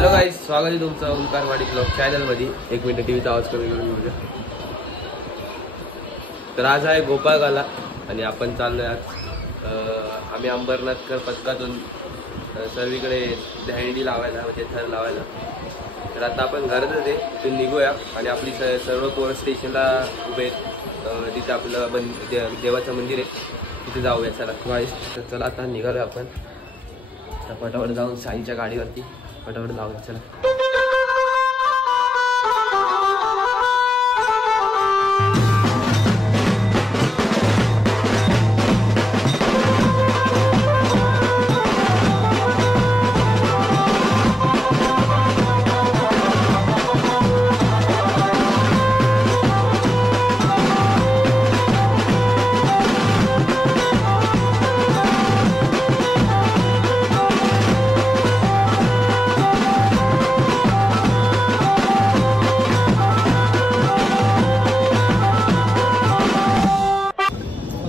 Hello guys, स्वागत आहे तुमचं ओंकारवाडी ब्लॉग चॅनलमध्ये. एक मिनिट टीव्हीचा आवाज कमी करून घेऊया. तर आज आहे गोपाळकाला आणि आपण चाललोय आज आम्ही अंबरनाथकर पथकातून सर्वीकडे दहंडी लावायला म्हणजे थर लावायला. तर आता आपण घरातच आहे, तिथून निघूया आणि आपली सर्व पोरं स्टेशनला उभे आहेत. तिथे आपलं देवाचं मंदिर आहे, तिथे जाऊया. चला गाईज, तर चला आता निघालोय आपण. पटापट जाऊन साईच्या गाडीवरती पटापट जाऊया. चला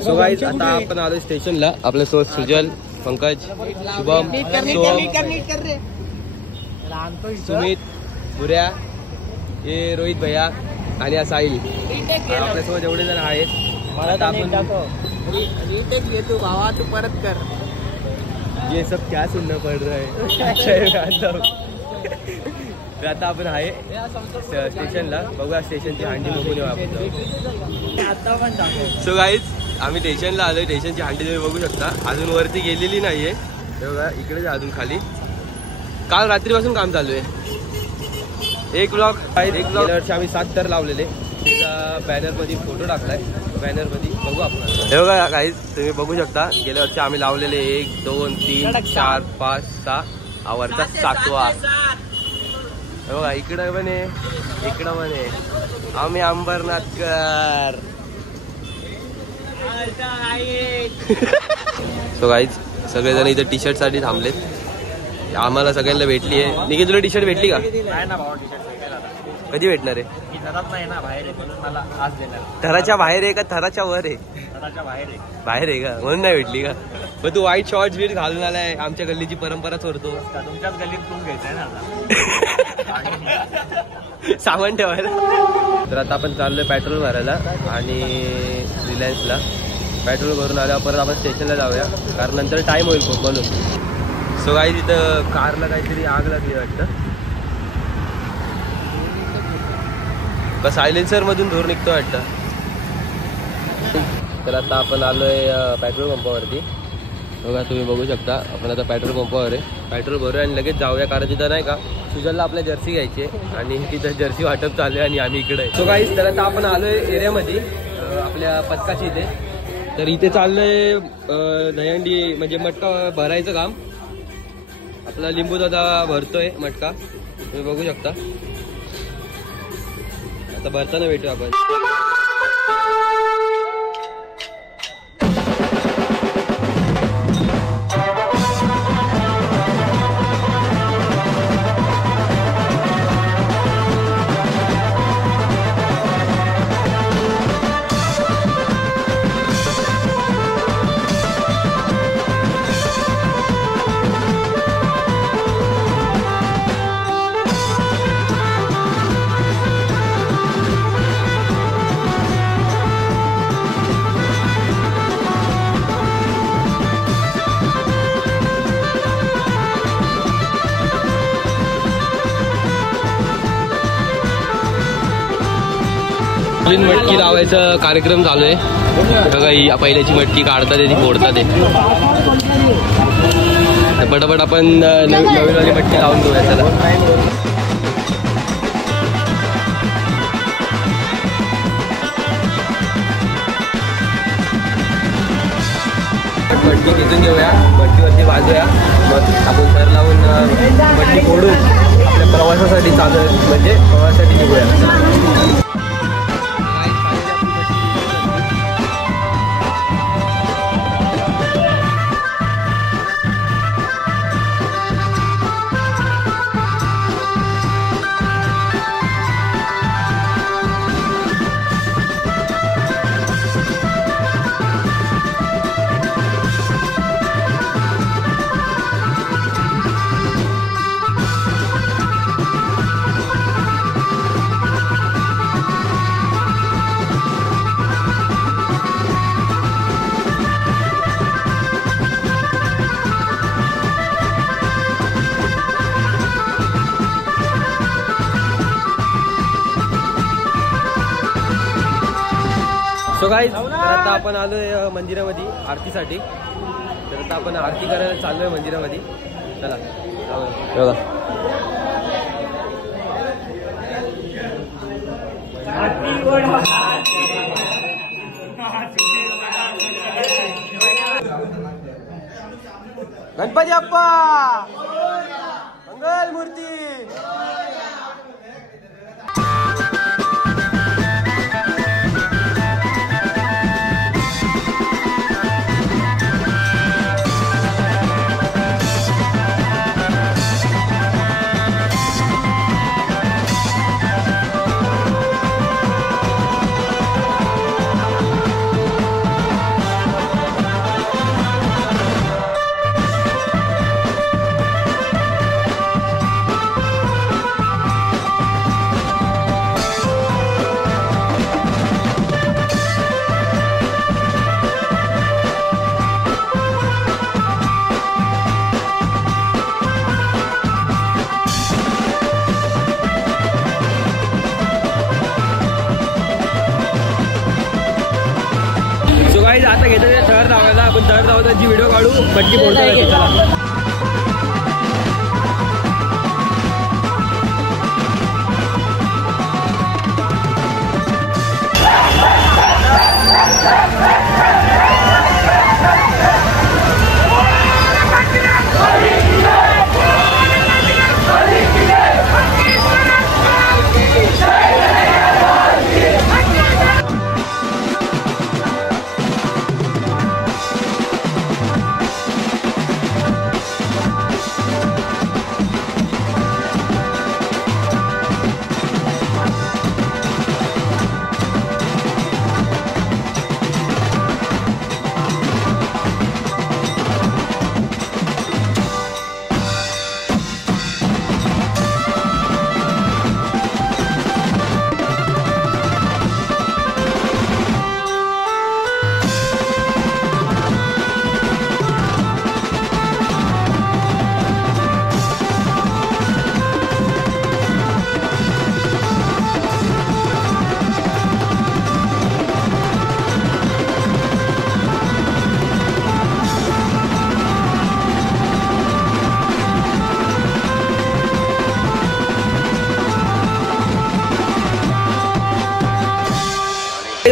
सो गाईज, आता आपण आलो स्टेशनला. आपल्या सोबत सुजल, पंकज, शुभम, सुमित, बुऱ्या, हे रोहित भैया आणि हा साहिल. आपल्यासोबत एवढे जण आहेत. आता तू भावा तू परत कर. ये सब क्या सुनना पड रहा है. आता आपण आहे स्टेशनला. बघूया स्टेशनची हांडी बघून येऊ आपण. सो गाईज, आम्ही स्टेशनला आलोय. स्टेशनची हांडी तुम्ही बघू शकता, अजून वरती गेलेली नाहीये. बघा इकडेच अजून खाली. काल रात्रीपासून काम चालू आहे. एक ब्लॉक गेल्या वर्षी आम्ही 7 थर लावलेले. त्याचा बॅनर मध्ये फोटो टाकलाय. बॅनर मध्ये बघू आपण. हे बघा गाईज, तुम्ही बघू शकता गेल्या वर्षी आम्ही लावलेले 1 2 3 4 5 6 आवरचा 7वा. हे बघा इकडं पण आहे, इकडं पण आहे. आम्ही अंबरनाथकर. सो गाईज, सगळेजण इथे टी शर्ट साठी थांबलेत. आम्हाला सगळ्यांना भेटली आहे. निकी, तुला टी शर्ट भेटली का? कधी भेटणार आहे? थराच्या बाहेर आहे का थराच्या वर आहे? बाहेर आहे का, म्हणून नाही भेटली का? मग तू व्हाईट शॉर्ट्स बीट घालून आलाय. आमच्या गल्लीची परंपरा चोरतो. तुमच्याच गल्लीत तून घ्यायचंय ना सामान ठेवायला. तर आता आपण चाललोय पेट्रोल भरायला आणि रिलायन्सला. पेट्रोल भरून आल्यावर परत आपण स्टेशनला जाऊया, कारण नंतर टाइम होईल खूप म्हणून. सो गाईज, तिथं कारला काहीतरी आग लागली वाटतं. का सायलेन्सर मधून धूर निघतो वाटतं. तर आता आपण आलोय पेट्रोल पंपावरती. बघा तुम्ही बघू शकता, आपण आता पेट्रोल पंपावर आहे. पेट्रोल भरूया आणि लगेच जाऊया, कारण तिथं नाही का सुजलला आपल्या जर्सी घ्यायची आहे आणि तिथं जर्सी वाटप चालू आहे आणि आम्ही इकडे. सो गाईज, तर आता आपण आलोय एरियामध्ये आपल्या पथकाची इथे. तर इथे चाललंय दहीहंडी म्हणजे मटका भरायचं काम. आपला लिंबू दादा भरतोय मटका, तुम्ही बघू शकता. आता भरताना भेटू आपण. मटकी लावायचा कार्यक्रम चालू आहे. बघा ही पहिल्याची मटकी काढतात, ती फोडतात. पटापट आपण नवीनवाली मटकी लावून घेऊया. चला मटकी घेऊन घेऊया, मटकीवरती बाजूया, मग आपण थर लावून मटकी फोडून आपल्या प्रवासासाठी चालू म्हणजे प्रवासासाठी निघूया. सो गाईज आता आपण आलोय मंदिरामध्ये आरतीसाठी. तर आता आपण आरती करायला चाललोय मंदिरामध्ये. चला बघा. गणपती बाप्पा मंगल मूर्ती. आता घेतो थर धावायला. आपण थर धावताची व्हिडिओ काढू. पट्टी पोहोचतो.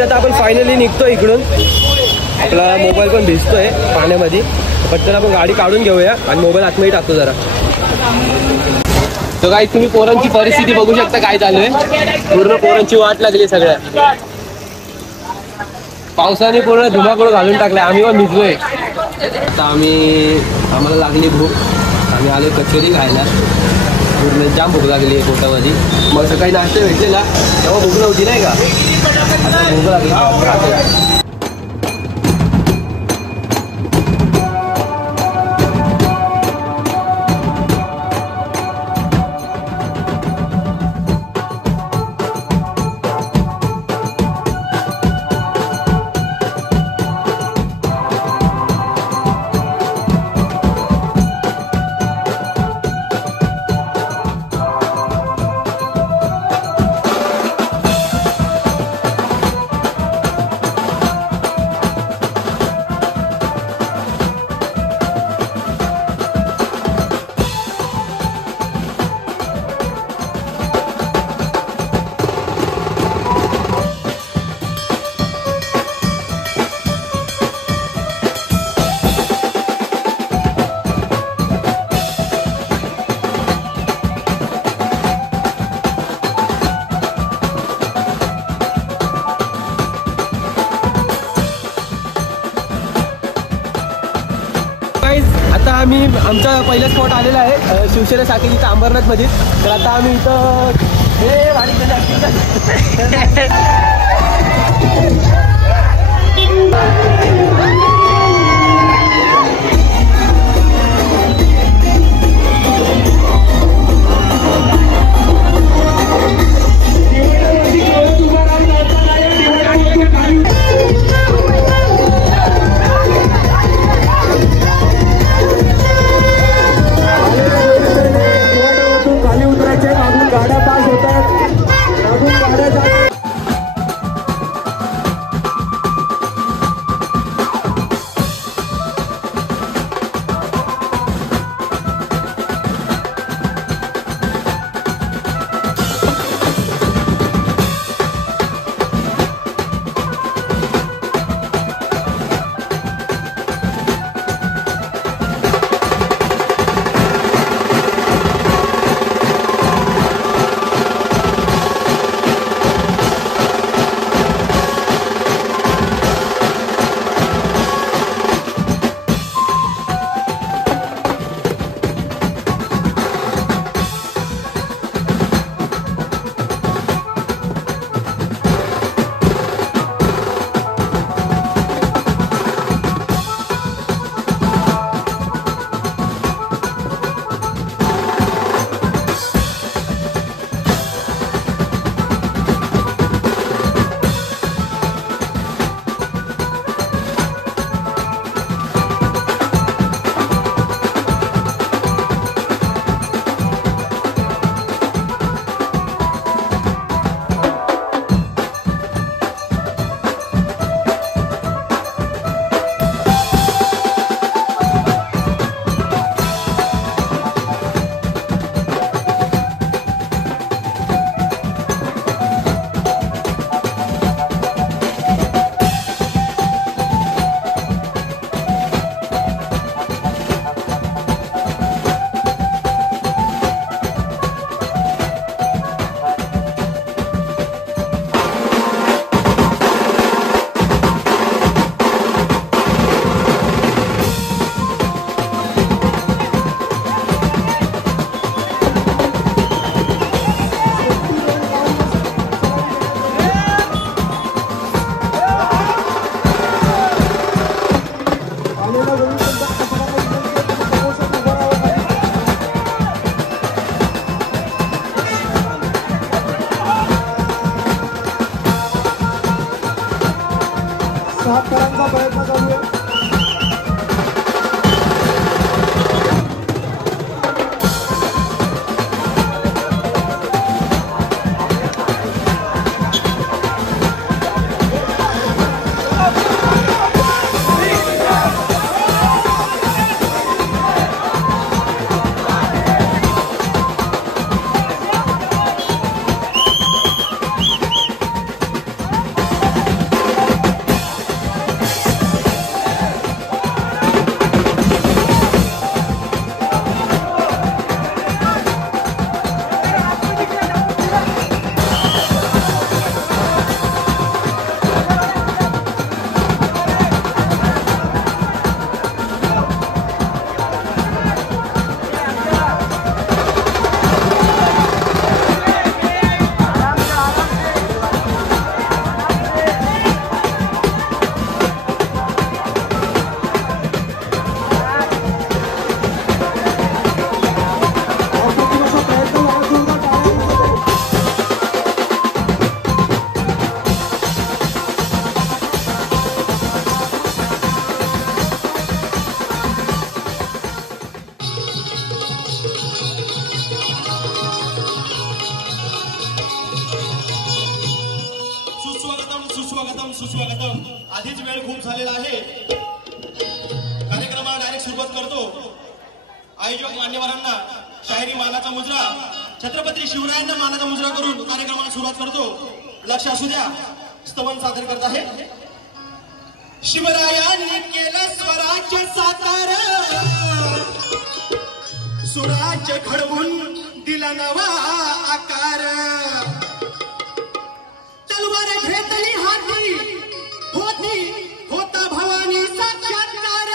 आता आपण फायनली निघतो इकडून. आपला मोबाईल पण भिजतोय पाण्यामध्ये. पटकन आपण गाडी काढून घेऊया आणि मोबाईल आतमध्ये टाकतो जरा. तर काय तुम्ही पोरांची परिस्थिती बघू शकता काय चालू आहे. पूर्ण पोरांची वाट लागली सगळ्या. पावसाने पूर्ण धुमाकूळ घालून टाकलाय. आम्ही पण भिजलोय. आता आम्हाला लागली भूक. आम्ही आलो कचोरी खायला. पूर्ण जाम भूक लागली आहे पोटामध्ये. मग सकाळी नाश्ता भेटलेला तेव्हा भूक नव्हती नाही का. आता भूक लागली. आता आम्ही आमचा पहिला स्पॉट आलेला आहे शिवसेना साखरेचा अंबरनाथमध्ये. तर आता आम्ही इथं हात करायचा प्रयत्न चालू सुस्वागतम. आधीच वेळ खूप झालेला आहे. कार्यक्रमाला डायरेक्ट सुरुवात करतो. आयोजक मान्यवरांना शायरी मानाचा मुजरा, छत्रपती शिवरायांना मानाचा मुजरा करून कार्यक्रमाला सुरुवात करतो. लक्ष असू द्या. स्तवन सादर करत आहे. शिवरायांनी केलं स्वराज्य साकार, सुराज्य घडवून दिला नवा आकार. तलवार घेतली हाती, होता भवानी साक्षात्कार.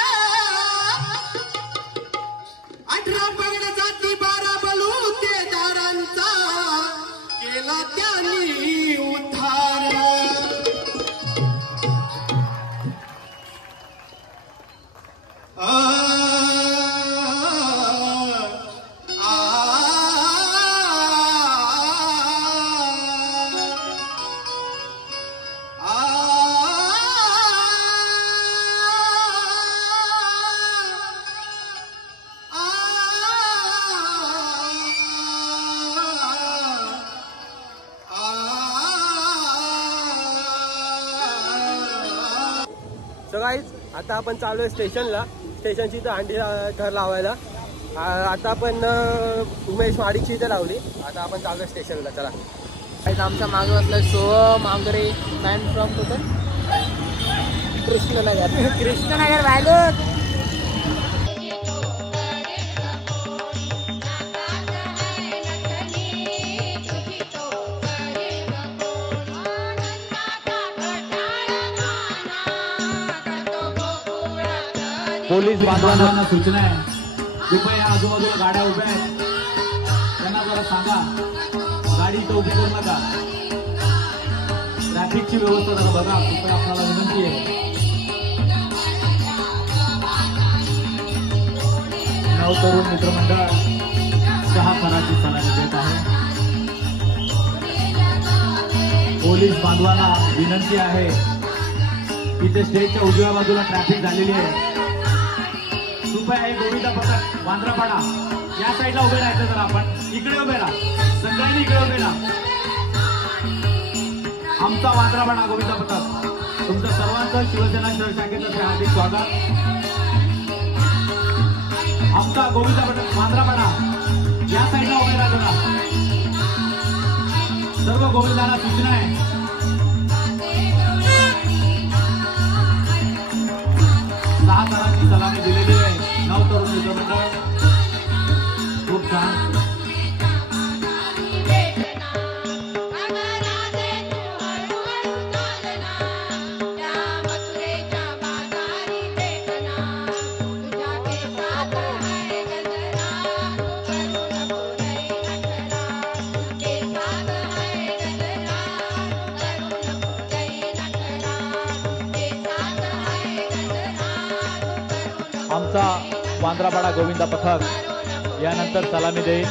18 पगड जाती 12 बलुतेदारांचा केला त्यांनी उद्धार. सो गाईज आता आपण चालू आहे स्टेशनला. स्टेशनची तर हंडी घर लावायला. आता आपण उमेश वाडीची इथे लावली. आता आपण चालू आहे स्टेशनला. चला आमच्या मागे बसला सोहम आंगरे, मॅन फ्रॉम कुठं? कृष्णनगर व्हॅलू. पोलीस बांधवांना सूचना आहे, कृपया आजूबाजूला गाड्या उभ्या आहेत त्यांना जरा सांगा गाडी इथं उभी करू नका. ट्रॅफिकची व्यवस्था जरा बघा, कृपया आपल्याला विनंती आहे. नवतरुण मित्रमंडळ चहा पानाची सलामी देत आहे. पोलीस बांधवांना विनंती आहे, इथे स्टेजच्या उजव्या बाजूला ट्रॅफिक झालेली आहे. कृपया हे गोविंदा पथक वांद्रापाडा या साईडला उभे राहायचं. जर आपण इकडे उभे राहा, सगळ्यांनी इकडे उभे राहा. आमचा वांद्रापाडा गोविंदा पथक तुमचं सर्वांचं शिवसेना शहर शाखेतर्फे हार्दिक स्वागत. आमचा गोविंदा पथक वांद्रापाडा या साईडला उभे राहा. जरा सर्व गोविंदांना सूचना आहे, सहा तारांची सलामी दिलेली आहे. नवतरुण मित्रमंडळ खूप छान. आमचा वांद्रापाडा गोविंदा पथक यानंतर सलामी देईल.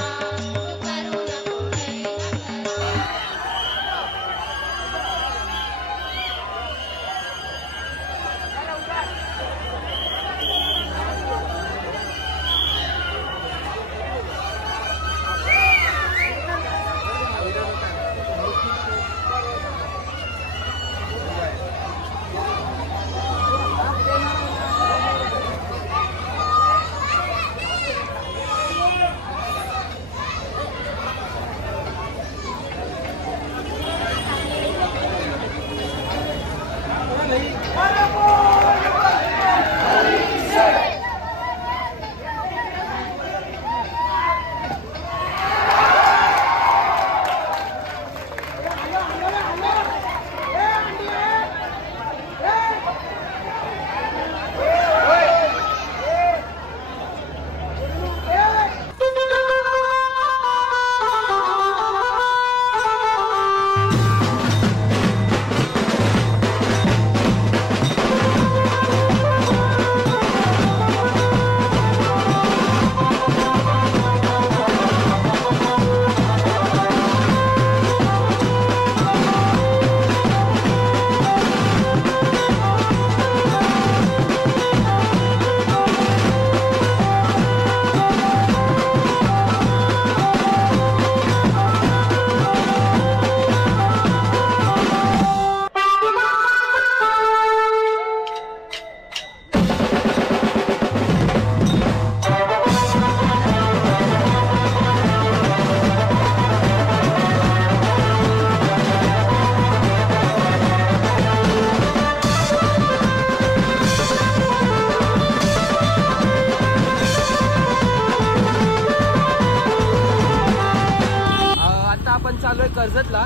आपण चालू आहे कर्जतला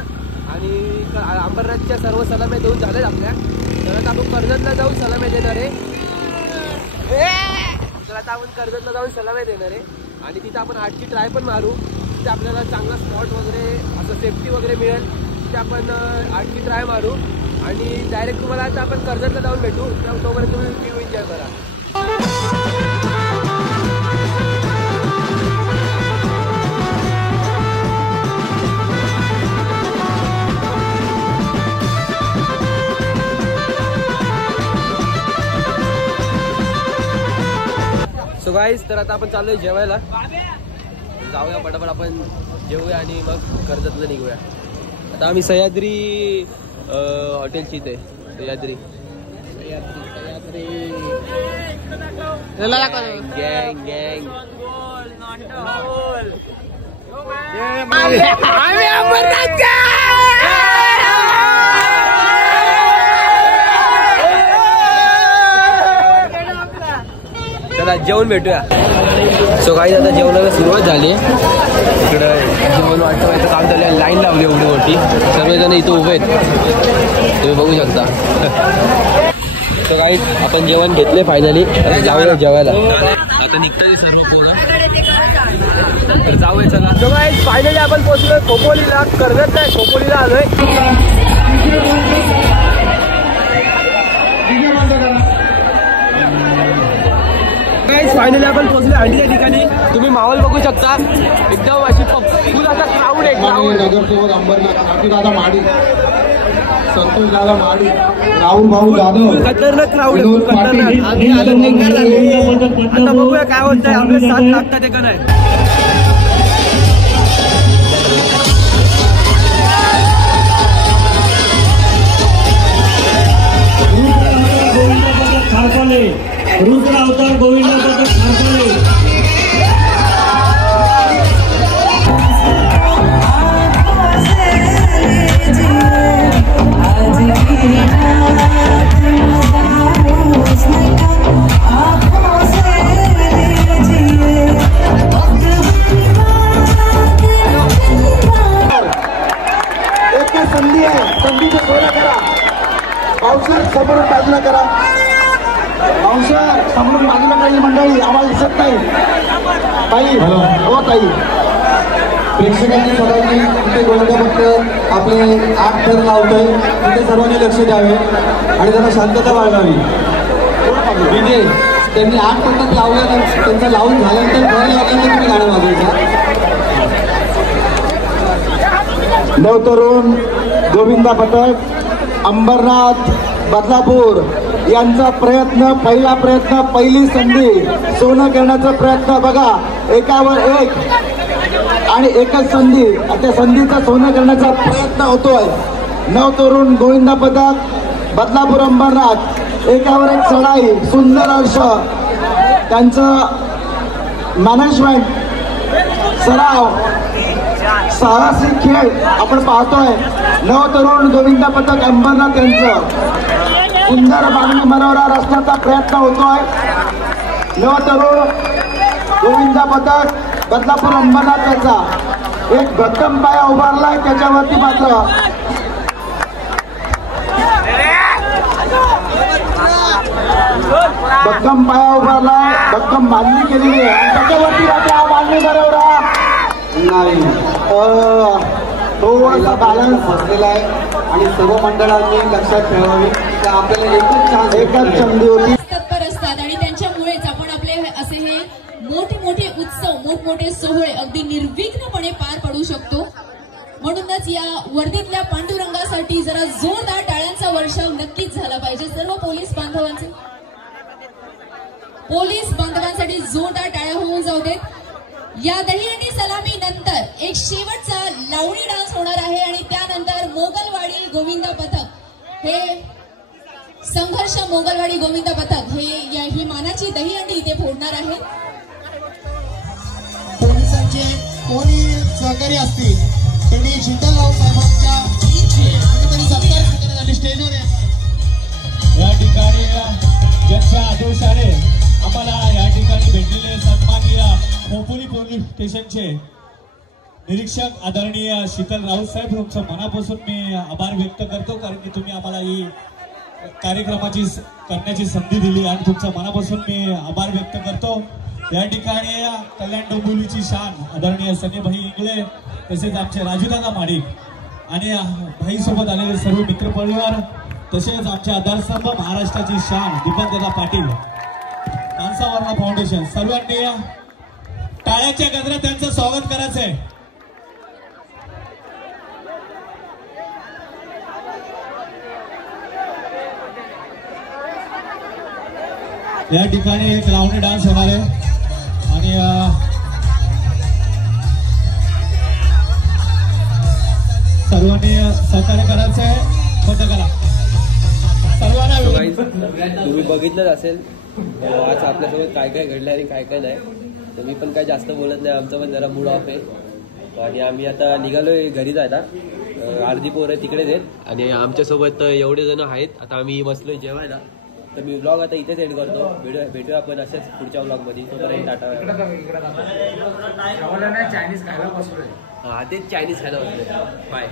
आणि अंबरनाथच्या सर्व सलाम्या देऊन झालेत आपल्या. तर आता आपण कर्जतला जाऊन सलाम्या देणार आहे. तर आता आपण कर्जतला जाऊन सलाम्या देणार आहे आणि तिथे आपण आठची ट्राय पण मारू. तिथे आपल्याला चांगला स्पॉट वगैरे असं सेफ्टी वगैरे मिळेल. तिथे आपण आठची ट्राय मारू आणि डायरेक्ट तुम्हाला आता आपण कर्जतला जाऊन भेटू. तोपर्यंत तुम्ही व्ह्यू एन्जॉय करा. सो गाईज, तर आता आपण चाललोय जेवायला. जाऊया पटापट आपण जेवूया आणि मग कर्जतला निघूया. आता आम्ही सह्याद्री हॉटेलची इथे सह्याद्री गँग गँग चला जेवण भेटूया. सो काही आता जेवणाला सुरुवात झाली. इकडं जेवण वाटवायचं काम चालू आहे. लाईन लावली एवढी मोठी. सर्वजण इथं उभे आहेत, तुम्ही बघू शकता. सो काही आपण जेवण घेतले फायनली. जाऊया जेवायला. आता निघतोय सर्व पोरं, तर जाऊया चला. सो काही फायनली आपण पोहोचलोय खोपोलीला. कर्जत नाही, खोपोलीला आलोय. फायनली आपण पोहोचले हंडीच्या ठिकाणी. तुम्ही माहोल बघू शकता, एकदम अशी फुल असा क्राऊड आहे. नगरसेवक अंबरनाथ दादा माडी, संतोष दादा माडी, राहुल भाऊ जाधव, खतरनाक क्राऊड आहे, खतरनाक. आता बघूया काय होतंय, आपले 7 लागतात ते का नाही. रुद्र अवतार गोविंद संधी आहे, संधीचं सोडा करा. पावसाळ्यात समोरून बाजूला करा. पावसाळ्यात समोरून बाजूला काही मंडळी आवाज दिसत नाही. ताई, हो ताई, प्रेक्षकांनी सर्वांनी तिथे गोविंदा फक्त आपले 8 थर लावतोय, तिथे सर्वांनी लक्ष द्यावे आणि जरा शांतता बाळगावी. विजय त्यांनी 8 पद्धत लावल्यानंतर त्यांचं लावून झाल्यानंतर घर लागल्यानंतर तुम्ही गाणं वाजवायचं. नवतरुण गोविंदा पथक अंबरनाथ बदलापूर यांचा प्रयत्न, पहिला प्रयत्न, पहिली संधी, सोनं करण्याचा प्रयत्न. बघा, एकावर एक आणि एकच संधी, त्या संधीचा सोनं करण्याचा प्रयत्न होतोय. नवतरुण गोविंदा पथक बदलापूर अंबरनाथ, एकावर एक चढाई, सुंदर अर्ष, त्यांचं मॅनेजमेंट, सराव, साहसी खेळ आपण पाहतोय. नवतरुण गोविंदा पथक अंबरनाथ यांचं सुंदर मागणी मनोरा रचण्याचा प्रयत्न होतोय. नवतरुण गोविंदा पथक बदलापूर अंबरनाथ यांचा एक भक्कम पाया उभारलाय. त्याच्यावरती मात्र भक्कम पाया उभारलाय, भक्कम बांधणी केलेली आहे आणि त्याच्यावरती मात्र हा बांधणी मनोरा नाही, थोडासा बॅलन्स बसलेला आहे. आणि सर्व मंडळांनी लक्षात ठेवावी की आपल्याला एकच संधी होती. तत्पर असतात आणि त्यांच्यामुळेच आपण आपले असे हे मोठे उत्सव, मोठमोठे सोहळे अगदी निर्विघ्नपणे पार पडू शकतो. म्हणूनच या वर्दीतल्या पांडुरंगासाठी जरा जोरदार टाळ्यांचा वर्षाव नक्कीच झाला पाहिजे. सर्व पोलीस बांधवांसाठी जोरदार टाळ्या होऊन जाऊ देत. या दहीहंडी सलामी नंतर एक शेवटचा लावणी डान्स होणार आहे आणि त्यानंतर मोगलवाडी गोविंदा पथक हे संघर्ष मोगलवाडी गोविंदा पथक ही मानाची दहीहंडी इथे फोडणार आहे. पोलिसांचे कोणी सहकारी असतील त्यांनी शीतलराव साहेबांच्या स्टेजवर या ठिकाणी ज्यांच्या आदेशाने आम्हाला या ठिकाणी भेटलेले सन्माननीय खोपोली पोलीस स्टेशनचे निरीक्षक आदरणीय शीतल राऊत साहेब, तुमचं मनापासून मी आभार व्यक्त करतो, कारण की तुम्ही आम्हाला ही कार्यक्रमाची करण्याची संधी दिली आणि तुमचं मनापासून मी आभार व्यक्त करतो. या ठिकाणी कल्याण डोंबिवलीची शान आदरणीय सनीभाई इंगळे, तसेच आमचे राजूदादा माडिक आणि भाई सोबत आलेले सर्व मित्र परिवार, तसेच आमचे आधारस्तंभ महाराष्ट्राची शान दीपकदादा पाटील, मानसावर्ण फाउंडेशन, सर्वांनी टाळ्याच्या गजरात त्यांचं स्वागत करायचं आहे. या ठिकाणी एक लावणी डान्स होणार आहे आणि सर्वांनी सहकार्य करायचं आहे. बंद करा सर्वांना. तुम्ही बघितलंच असेल आज आपल्यासोबत काय काय घडलं आणि काय काय नाही, तर मी पण काय जास्त बोलत नाही, आमचा पण जरा मूड ऑफ आहे आणि आम्ही आता निघालोय घरी जायला. अर्धी पोरं तिकडेच आहेत आणि आमच्यासोबत एवढे जण आहेत. आता आम्ही बसलोय जेवायला, तर मी व्लॉग आता इथेच एंड करतो. भेटूया आपण अशाच पुढच्या व्लॉगमध्ये. तोपर्यंत टाटा. चायनीज खायला बसलोय. हा तेच चायनीज खायला बसलोय. बाय.